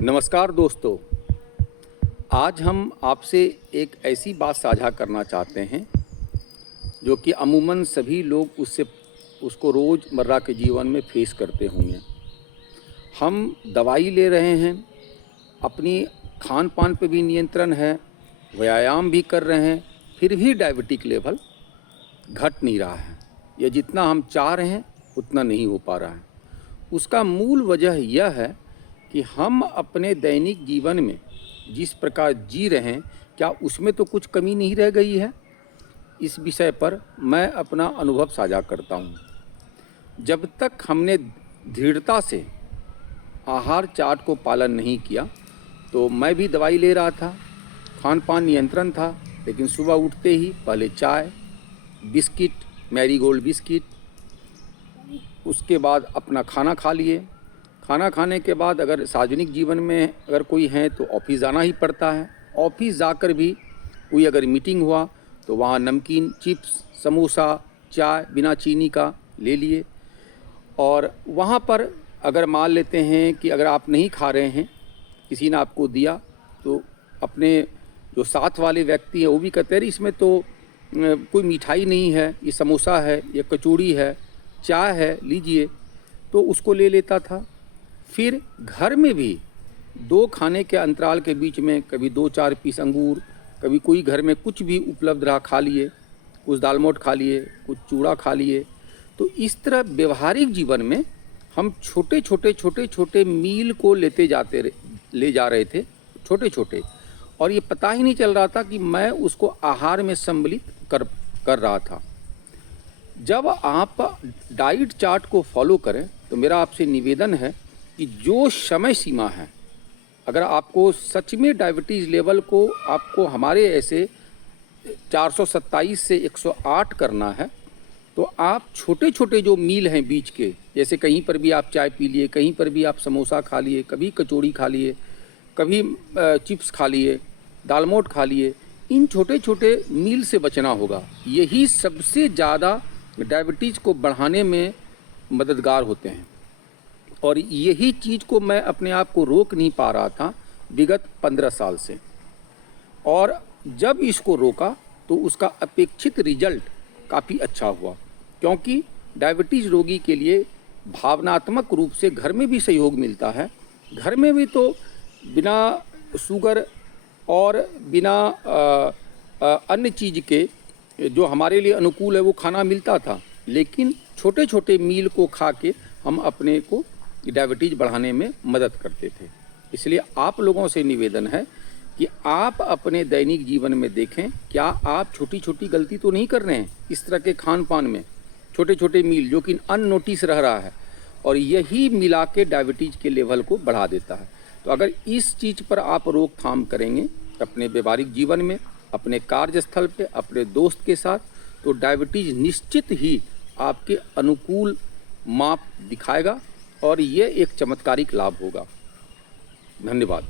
नमस्कार दोस्तों। आज हम आपसे एक ऐसी बात साझा करना चाहते हैं जो कि अमूमन सभी लोग उसको रोज़मर्रा के जीवन में फेस करते होंगे। हम दवाई ले रहे हैं, अपनी खान पान पे भी नियंत्रण है, व्यायाम भी कर रहे हैं, फिर भी डायबिटिक लेवल घट नहीं रहा है या जितना हम चाह रहे हैं उतना नहीं हो पा रहा है। उसका मूल वजह यह है कि हम अपने दैनिक जीवन में जिस प्रकार जी रहे हैं, क्या उसमें तो कुछ कमी नहीं रह गई है। इस विषय पर मैं अपना अनुभव साझा करता हूँ। जब तक हमने दृढ़ता से आहार चार्ट को पालन नहीं किया तो मैं भी दवाई ले रहा था, खान पान नियंत्रण था, लेकिन सुबह उठते ही पहले चाय, बिस्किट, मैरीगोल्ड बिस्किट, उसके बाद अपना खाना खा लिए। खाना खाने के बाद अगर सार्वजनिक जीवन में अगर कोई है तो ऑफिस जाना ही पड़ता है। ऑफिस जाकर भी कोई अगर मीटिंग हुआ तो वहाँ नमकीन, चिप्स, समोसा, चाय बिना चीनी का ले लिए। और वहाँ पर अगर मान लेते हैं कि अगर आप नहीं खा रहे हैं, किसी ने आपको दिया, तो अपने जो साथ वाले व्यक्ति हैं वो भी कहते हैं इसमें तो कोई मिठाई नहीं है, ये समोसा है, ये कचौड़ी है, चाय है, लीजिए, तो उसको ले लेता था। फिर घर में भी दो खाने के अंतराल के बीच में कभी 2-4 पीस अंगूर, कभी कोई घर में कुछ भी उपलब्ध रहा खा लिए, कुछ दाल मोठ खा लिए, कुछ चूड़ा खा लिए। तो इस तरह व्यवहारिक जीवन में हम छोटे मील को ले जा रहे थे, छोटे, और ये पता ही नहीं चल रहा था कि मैं उसको आहार में सम्मिलित कर रहा था। जब आप डाइट चार्ट को फॉलो करें तो मेरा आपसे निवेदन है कि जो समय सीमा है, अगर आपको सच में डायबिटीज़ लेवल को आपको हमारे ऐसे 427 से 108 करना है, तो आप छोटे जो मील हैं बीच के, जैसे कहीं पर भी आप चाय पी लिए, कहीं पर भी आप समोसा खा लिए, कभी कचौड़ी खा लिए, कभी चिप्स खा लिए, दाल मोठ खा लिए, इन छोटे मील से बचना होगा। यही सबसे ज़्यादा डायबिटीज़ को बढ़ाने में मददगार होते हैं। और यही चीज़ को मैं अपने आप को रोक नहीं पा रहा था विगत 15 साल से, और जब इसको रोका तो उसका अपेक्षित रिजल्ट काफ़ी अच्छा हुआ। क्योंकि डायबिटीज़ रोगी के लिए भावनात्मक रूप से घर में भी सहयोग मिलता है। घर में भी तो बिना शुगर और बिना अन्य चीज़ के जो हमारे लिए अनुकूल है वो खाना मिलता था, लेकिन छोटे मील को खा के हम अपने को डायबिटीज़ बढ़ाने में मदद करते थे। इसलिए आप लोगों से निवेदन है कि आप अपने दैनिक जीवन में देखें, क्या आप छोटी गलती तो नहीं कर रहे हैं इस तरह के खान पान में। छोटे मील जो कि अननोटिस रह रहा है, और यही मिला के डायबिटीज़ के लेवल को बढ़ा देता है। तो अगर इस चीज़ पर आप रोकथाम करेंगे अपने व्यवहारिक जीवन में, अपने कार्यस्थल पे, अपने दोस्त के साथ, तो डायबिटीज़ निश्चित ही आपके अनुकूल माप दिखाएगा और ये एक चमत्कारिक लाभ होगा। धन्यवाद।